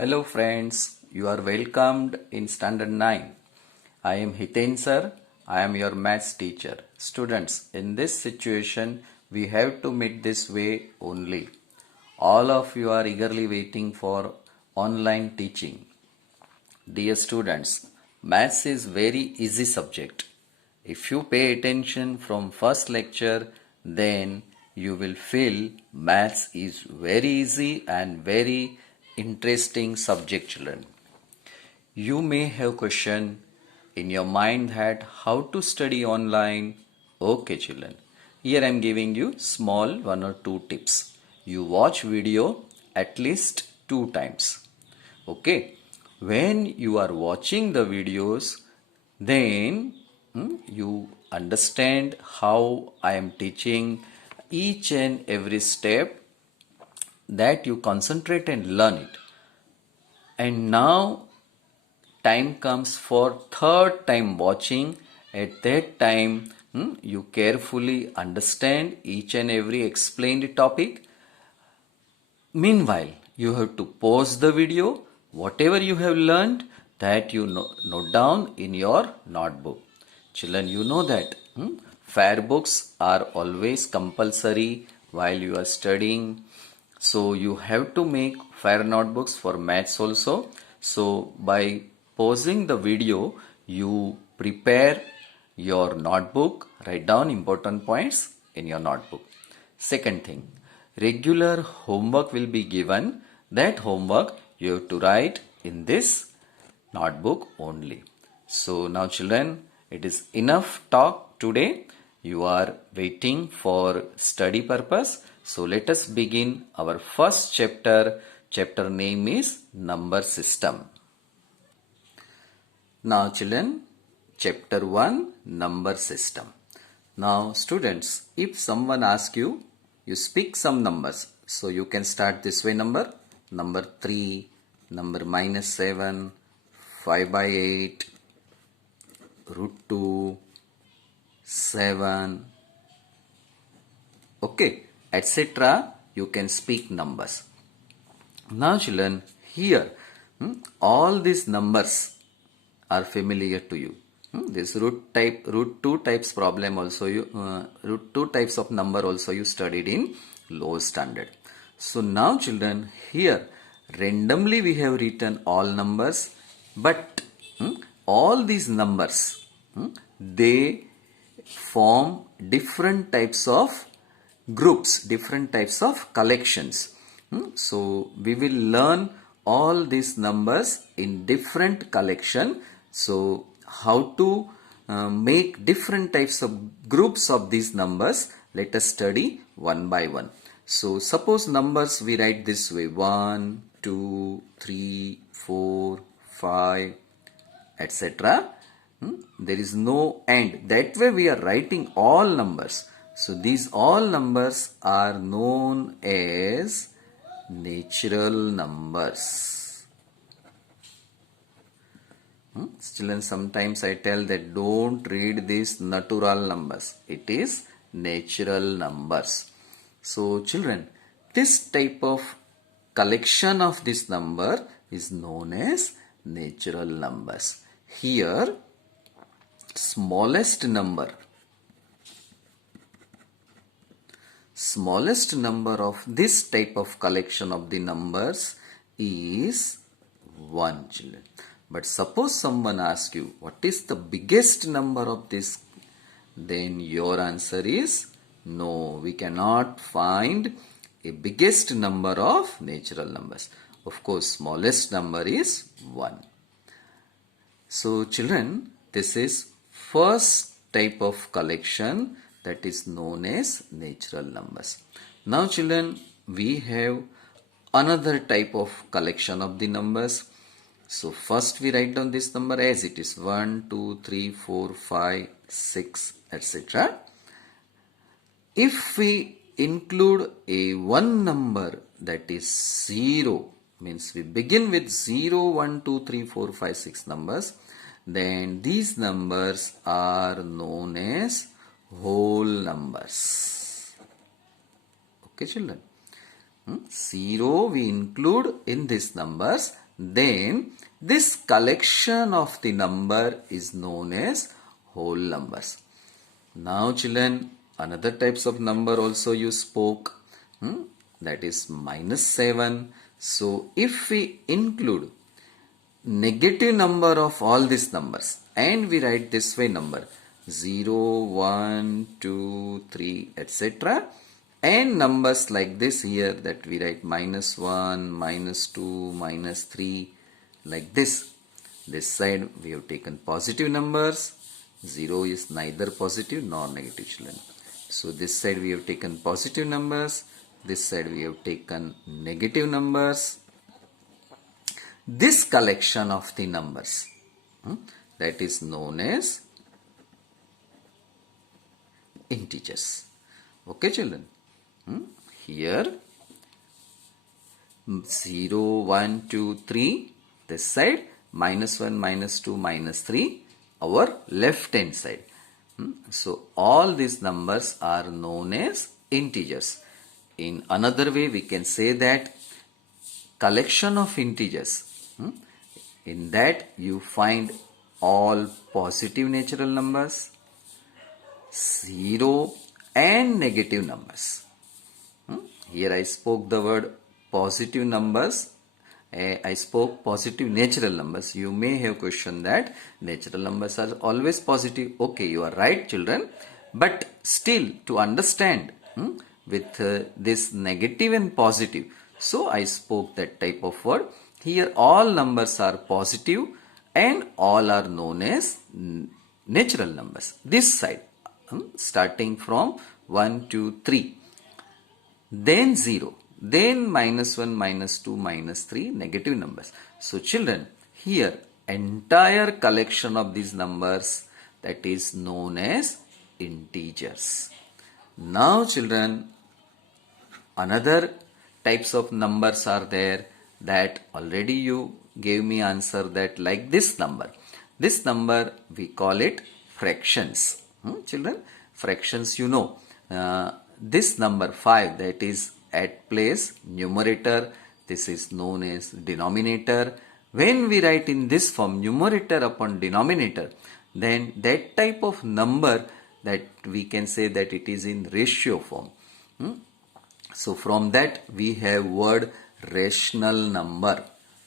Hello friends, you are welcomed in Standard 9. I am Hiten sir, I am your maths teacher. Students, in this situation, we have to meet this way only. All of you are eagerly waiting for online teaching. Dear students, maths is very easy subject. If you pay attention from first lecture, then you will feel maths is very easy and very interesting subject, children. You may have question in your mind that how to study online. Okay, children. Here I am giving you small one or two tips. You watch video at least 2 times. Okay. When you are watching the videos, then you understand how I am teaching each and every step, that you concentrate and learn it. And now time comes for third time watching. At that time, you carefully understand each and every explained topic. Meanwhile, you have to pause the video. Whatever you have learned, that you note down in your notebook. Children, you know that fair books are always compulsory while you are studying. So you have to make fair notebooks for maths also. So by pausing the video, you prepare your notebook, write down important points in your notebook. Second thing, regular homework will be given. That homework you have to write in this notebook only. So now children, it is enough talk today. You are waiting for study purpose. So let us begin our first chapter. Chapter name is number system. Now children, chapter 1, number system. Now students, if someone asks you, you speak some numbers. So you can start this way: number 3, number -7, 5 by 8, root 2, 7, okay, etc. You can speak numbers. Now children, here all these numbers are familiar to you. This root 2 types problem also root 2 types of number also you studied in lower standard. So now children, here randomly we have written all numbers, but all these numbers they form different types of groups, different types of collections. So we will learn all these numbers in different collection. So how to make different types of groups of these numbers, let us study one by one. So suppose numbers we write this way: 1, 2, 3, 4, 5, etc. There is no end. That way we are writing all numbers. So these all numbers are known as natural numbers. Children, sometimes I tell that don't read these natural numbers. It is natural numbers. So children, this type of collection of this number is known as natural numbers. Here, smallest number of this type of collection of the numbers is 1, children. But suppose someone asks you, what is the biggest number of this? Then your answer is no. We cannot find a biggest number of natural numbers. Of course, smallest number is 1. So children, this is first type of collection, that is known as natural numbers. Now children, we have another type of collection of the numbers. So first we write down this number as it is: 1, 2, 3, 4, 5, 6, etc. If we include a one number, that is 0, means we begin with 0, 1, 2, 3, 4, 5, 6 numbers, then these numbers are known as whole numbers. Okay children, 0 we include in these numbers, then this collection of the number is known as whole numbers. Now children, another types of number also you spoke, that is -7. So if we include negative number of all these numbers and we write this way number 0, 1, 2, 3, etc. and numbers like this here that we write -1, -2, -3 like this. This side we have taken positive numbers. 0 is neither positive nor negative children. So this side we have taken positive numbers. This side we have taken negative numbers. This collection of the numbers that is known as integers. Okay children. Here 0, 1, 2, 3 this side, -1, -2, -3 our left hand side. So all these numbers are known as integers. In another way we can say that collection of integers, in that you find all positive natural numbers, 0 and negative numbers. Here I spoke the word positive numbers. I spoke positive natural numbers. You may have questioned that natural numbers are always positive. Okay, you are right children. But still to understand with this negative and positive. So I spoke that type of word. Here all numbers are positive and all are known as natural numbers. This side starting from 1, 2, 3. Then 0. Then -1, -2, -3 negative numbers. So children, here entire collection of these numbers that is known as integers. Now children, another types of numbers are there that already you gave me answer that like this number. This number we call it fractions. Children, fractions you know. This number 5 that is at place numerator, this is known as denominator. When we write in this form numerator upon denominator, then that type of number that we can say that it is in ratio form. So from that we have word rational number.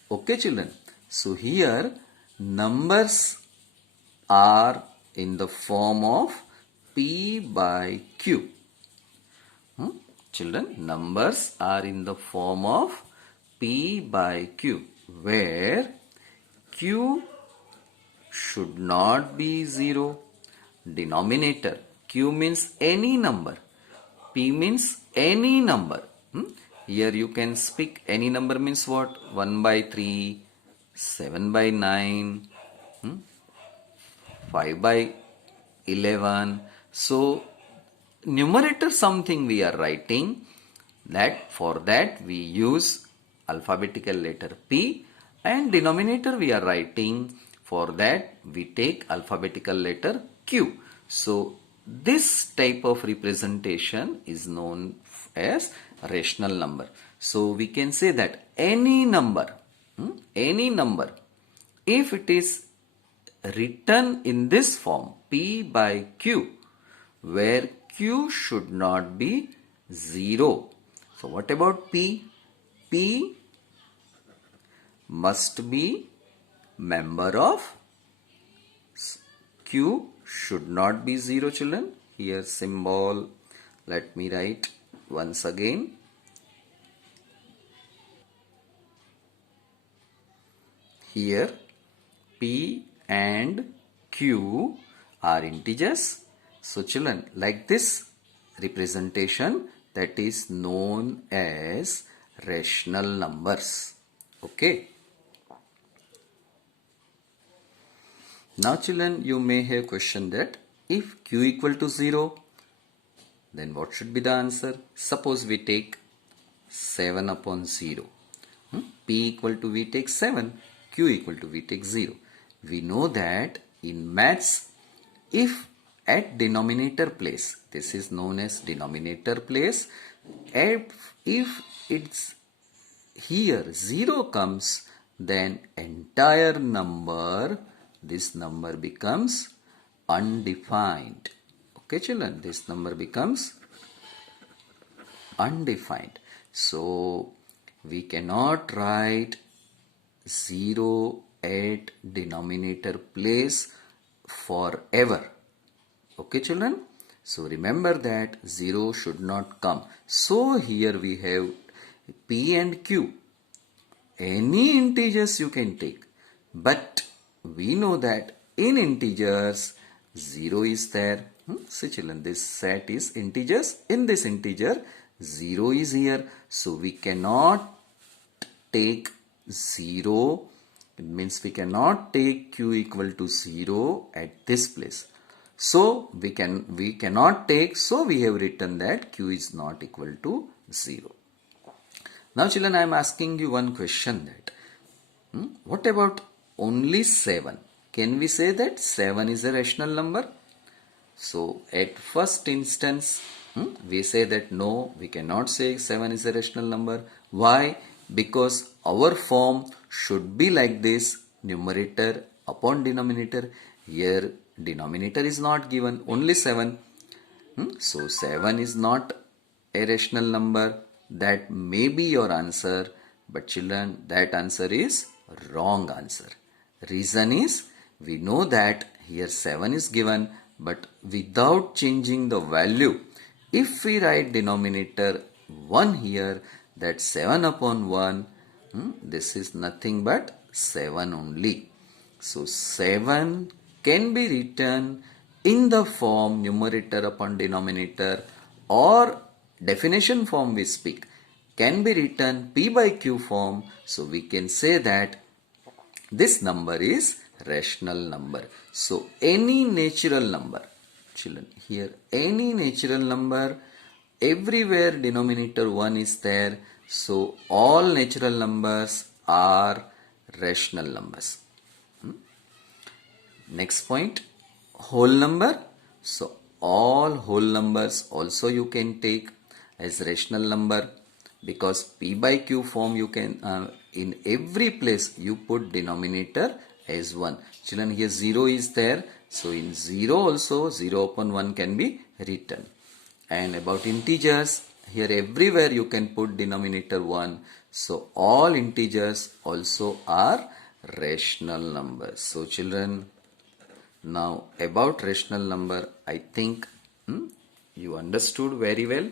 Okay children. So here numbers are in the form of P by Q. Children, numbers are in the form of P by Q, where Q should not be 0. Denominator, Q means any number, P means any number. Here you can speak any number means what? 1 by 3, 7 by 9, 5 by 11. So numerator something we are writing, that for that we use alphabetical letter P, and denominator we are writing, for that we take alphabetical letter Q. So this type of representation is known as rational number. So we can say that any number, if it is written in this form P by Q, where Q should not be 0. So what about P? P must be member of Q should not be 0 children. Here symbol, let me write once again. Here P and Q are integers. So children, like this representation that is known as rational numbers. Okay. Now children, you may have questioned that if Q equal to 0, then what should be the answer? Suppose we take 7 upon 0. P equal to we take 7, Q equal to we take 0. We know that in maths, if at denominator place, this is known as denominator place, if it's here 0 comes, then entire number, this number becomes undefined. Okay children, this number becomes undefined. So we cannot write 0 at denominator place forever. Okay children, so remember that 0 should not come. So here we have P and Q. Any integers you can take, but we know that in integers 0 is there. See children, this set is integers. In this integer 0 is here, so we cannot take 0. It means we cannot take Q equal to 0 at this place. So we cannot take, so we have written that Q is not equal to 0. Now children, I am asking you one question that what about only 7? Can we say that 7 is a rational number? So at first instance, we say that no, we cannot say 7 is a rational number. Why? Because our form should be like this, numerator upon denominator. Here denominator is not given, only 7. So 7 is not a rational number. That may be your answer, but children, that answer is wrong answer. Reason is, we know that here 7 is given, but without changing the value. If we write denominator 1 here, that 7 upon 1, this is nothing but 7 only. So 7 can be written in the form numerator upon denominator, or definition form we speak, can be written P by Q form. So we can say that this number is rational number. So any natural number, children, here any natural number, everywhere denominator 1 is there. So all natural numbers are rational numbers. Next point, whole number. So all whole numbers also you can take as rational number, because P by Q form you can in every place you put denominator as 1. Children, here 0 is there, so in 0 also 0 upon 1 can be written. And about integers, here everywhere you can put denominator 1. So all integers also are rational numbers. So children, now about rational number, I think you understood very well.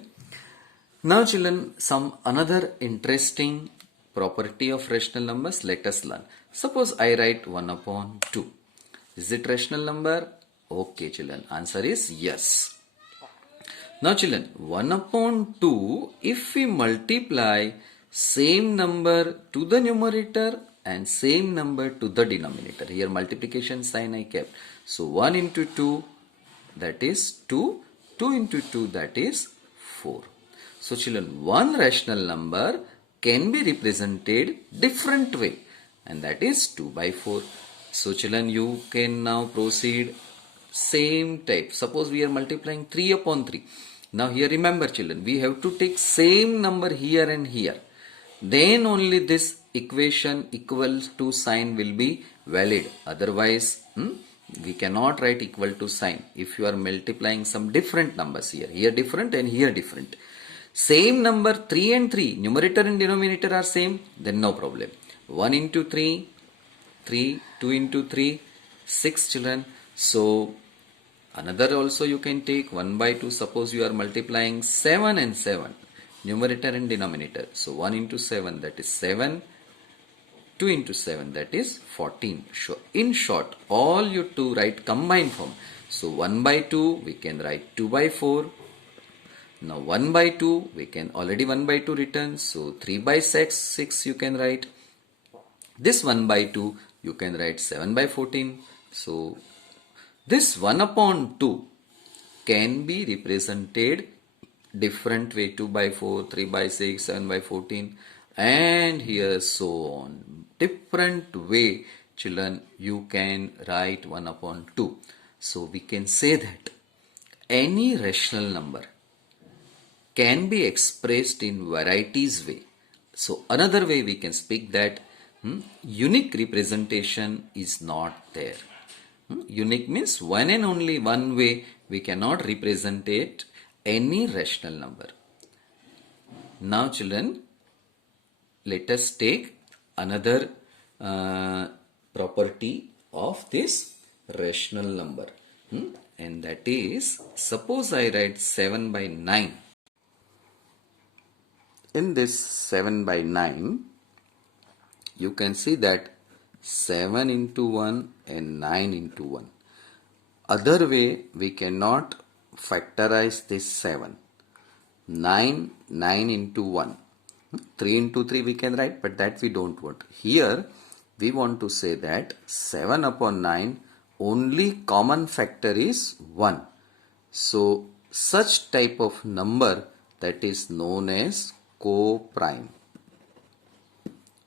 Now children, some another interesting property of rational numbers, let us learn. Suppose I write 1 upon 2. Is it rational number? Okay children, answer is yes. Now children, 1 upon 2, if we multiply same number to the numerator and same number to the denominator, here multiplication sign I kept. So 1 into 2, that is 2, 2 into 2, that is 4. So children, one rational number can be represented different way, and that is 2 by 4. So children, you can now proceed same type. Suppose we are multiplying 3 upon 3. Now here remember children, we have to take same number here and here. Then only this equation equal to sign will be valid. Otherwise, we cannot write equal to sign if you are multiplying some different numbers here. Here different and here different. Same number 3 and 3, numerator and denominator are same, then no problem. 1 into 3, 3, 2 into 3, 6 children. So another also you can take 1 by 2. Suppose you are multiplying 7 and 7, numerator and denominator. So 1 into 7, that is 7. 2 into 7, that is 14. In short, all you to write combined form. So 1 by 2, we can write 2 by 4. Now 1 by 2, we can already 1 by 2 written. So 3 by 6 you can write. This 1 by 2, you can write 7 by 14. So this 1 upon 2 can be represented different way, 2 by 4, 3 by 6, 7 by 14, and here so on. Different way, children, you can write 1 upon 2. So we can say that any rational number can be expressed in varieties way. So another way we can speak that Unique representation is not there. Unique means one and only one way we cannot represent it any rational number. Now children, let us take another property of this rational number. And that is, suppose I write 7 by 9. In this 7 by 9, you can see that 7 into 1 and 9 into 1. Other way, we cannot factorize this 7. 9 into 1. 3 into 3 we can write, but that we don't want. Here, we want to say that 7 upon 9, only common factor is 1. So, such type of number that is known as co-prime.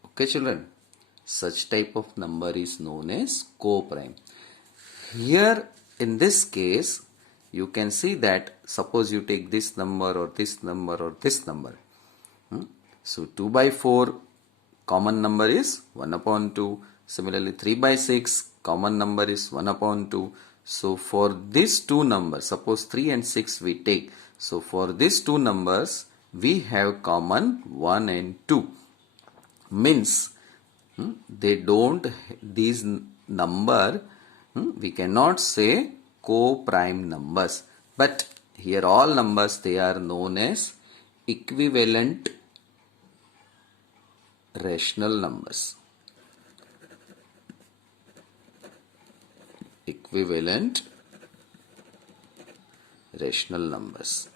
Okay children, such type of number is known as co-prime. Here in this case, you can see that suppose you take this number or this number or this number. So 2 by 4 common number is 1 upon 2. Similarly 3 by 6 common number is 1 upon 2. So for these two numbers, suppose 3 and 6 we take. So for these two numbers, we have common 1 and 2. Means they don't, these number, we cannot say co-prime numbers. But here all numbers, they are known as equivalent rational numbers. Equivalent rational numbers.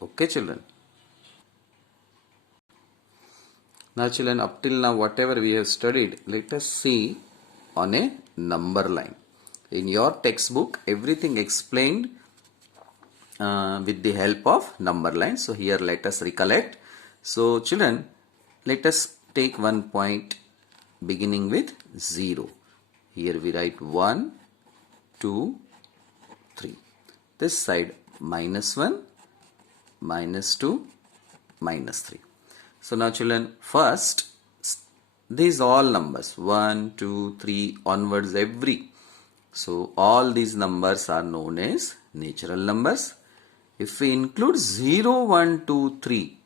Okay children. Now children, up till now whatever we have studied, let us see on a number line. In your textbook, everything explained with the help of number line. So here let us recollect. So children, let us take one point beginning with 0. Here we write 1, 2, 3. This side -1, -2, -3. So now children, first these all numbers 1, 2, 3 onwards every. So all these numbers are known as natural numbers. If we include 0, 1, 2, 3,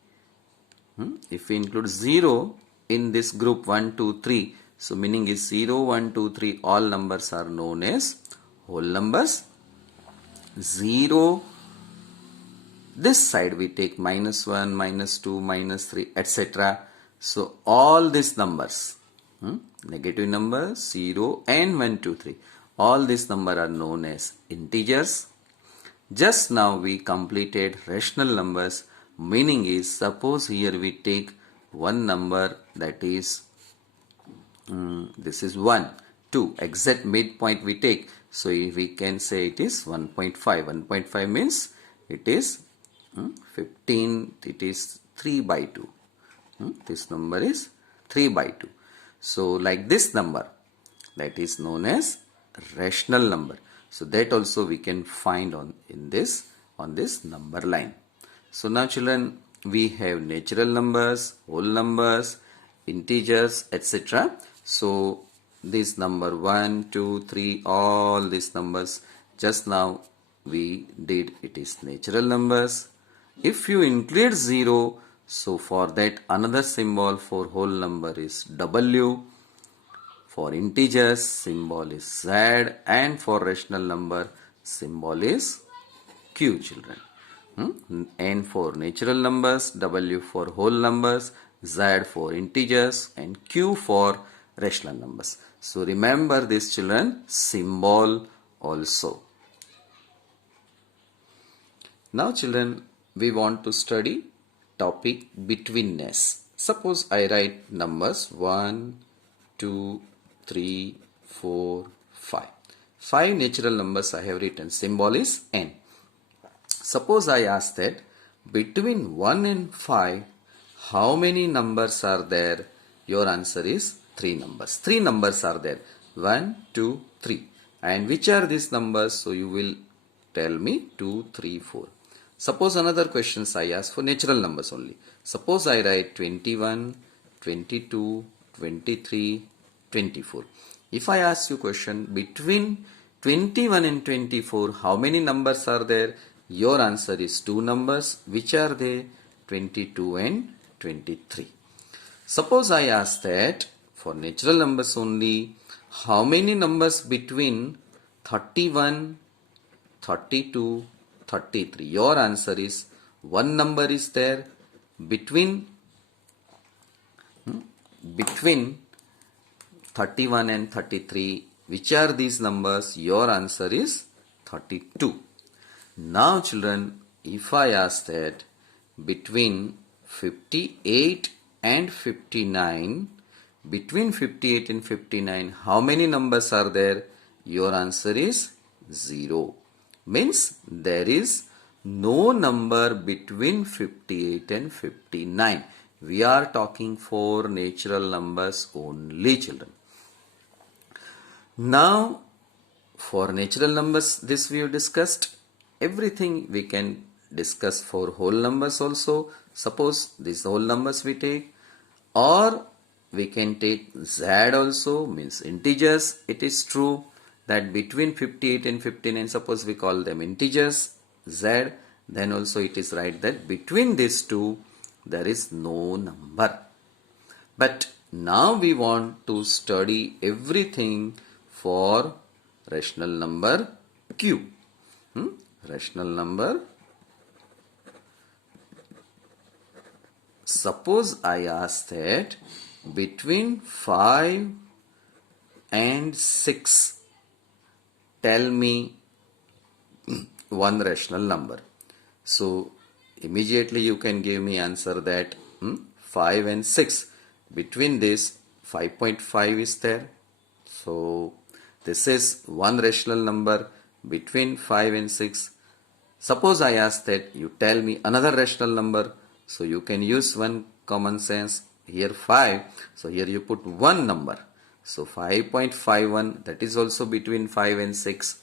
if we include 0 in this group 1, 2, 3, so meaning is 0, 1, 2, 3 all numbers are known as whole numbers. 0, this side we take -1, -2, -3, etc. So all these numbers, negative numbers 0 and 1, 2, 3, all these numbers are known as integers. Just now we completed rational numbers, meaning is suppose here we take one number, that is this is 1, 2, exact midpoint we take, so we can say it is 1.5. 1.5 means it is 15, it is 3 by 2. This number is 3 by 2. So like this number, that is known as rational number. So that also we can find on this number line. So now children, we have natural numbers, whole numbers, integers, etc. So this number 1, 2, 3, all these numbers just now we did, it is natural numbers. If you include 0, so for that another symbol for whole number is W. For integers, symbol is Z, and for rational number, symbol is Q, children. N for natural numbers, W for whole numbers, Z for integers, and Q for rational numbers. So remember this children, symbol also. Now children, we want to study topic betweenness. Suppose I write numbers 1, 2, 3, 4, 5. 5 natural numbers I have written. Symbol is N. Suppose I ask that between 1 and 5, how many numbers are there? Your answer is 3 numbers. 3 numbers are there. 1, 2, 3. And which are these numbers? So you will tell me 2, 3, 4. Suppose another questions I ask for natural numbers only. Suppose I write 21, 22, 23, 24. If I ask you question between 21 and 24, how many numbers are there? Your answer is two numbers. Which are they? 22 and 23. Suppose I ask that for natural numbers only, how many numbers between 31, 32, 33? Your answer is one number is there between 31 and 33. Which are these numbers? Your answer is 32. Now children, if I ask that between 58 and 59, between 58 and 59, how many numbers are there? Your answer is 0. Means there is no number between 58 and 59. We are talking for natural numbers only, children. Now, for natural numbers, this we have discussed. Everything we can discuss for whole numbers also. Suppose these whole numbers we take, or we can take Z also, means integers. It is true that between 58 and 59, suppose we call them integers, Z, then also it is right that between these two, there is no number. But now we want to study everything for rational number Q. Rational number. Suppose I ask that between 5 and 6, tell me one rational number. So immediately you can give me answer that 5 and 6. Between this 5.5 is there. So this is one rational number between 5 and 6. Suppose I ask that you tell me another rational number. So you can use one common sense. Here 5. So here you put one number. So 5.51, that is also between 5 and 6.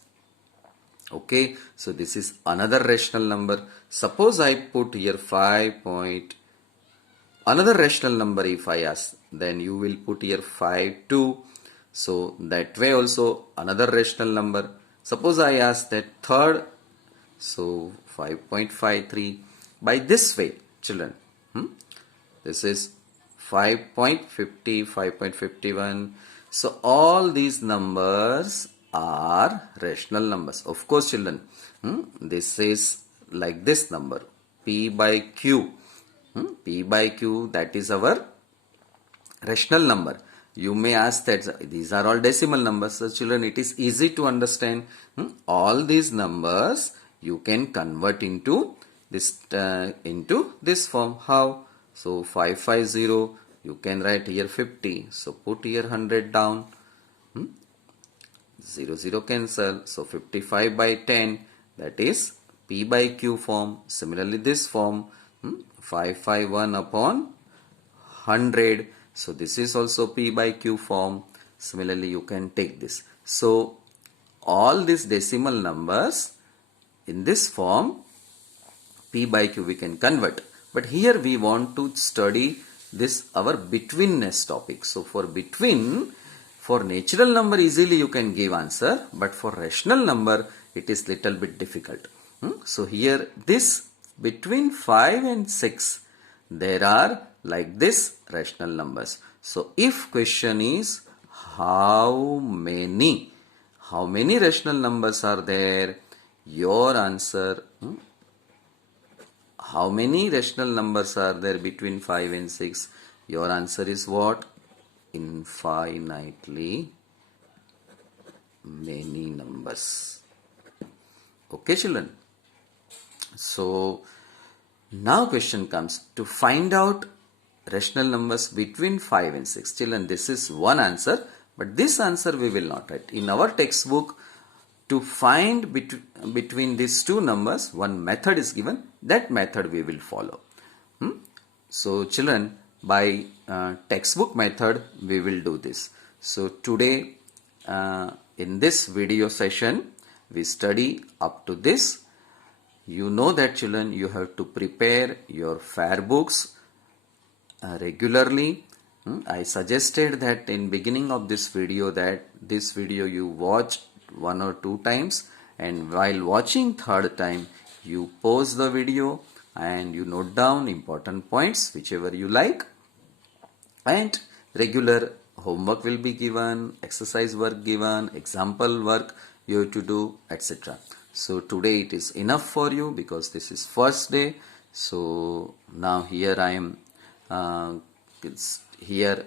Okay, so this is another rational number. Suppose I put here 5. Another rational number if I ask, then you will put here 5, 2. So that way also another rational number. Suppose I ask that third, so 5.53. By this way, children, this is 5.50, 5.51. So all these numbers are rational numbers. Of course, children, this is like this number, P by Q. P by Q, that is our rational number. You may ask that these are all decimal numbers. So children, it is easy to understand. All these numbers you can convert into this form. How? So 550, you can write here 50. So put here 100 down. 0 cancel. So 55 by 10, that is P by Q form. Similarly this form, 551 upon 100. So this is also P by Q form. Similarly you can take this. So all these decimal numbers in this form, P by Q we can convert. But here we want to study this our betweenness topic. So for between, for natural number easily you can give answer, but for rational number it is little bit difficult. So here this between 5 and 6 there are like this rational numbers. So if question is how many rational numbers are there, your answer, how many rational numbers are there between 5 and 6, your answer is what? Infinitely many numbers. Okay, children. So now question comes to find out rational numbers between 5 and 6. Children, this is one answer, but this answer we will not write. In our textbook, to find between these two numbers, one method is given. That method we will follow. So children, by textbook method we will do this. So today in this video session we study up to this. You know that children, you have to prepare your fair books regularly, I suggested that in beginning of this video that this video you watch 1 or 2 times, and while watching third time you pause the video and you note down important points whichever you like, and regular homework will be given, exercise work given, example work you have to do, etc. So today it is enough for you because this is first day. So now here I am here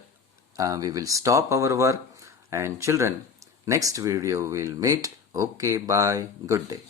we will stop our work, and children, next video we will meet. Okay, bye, good day.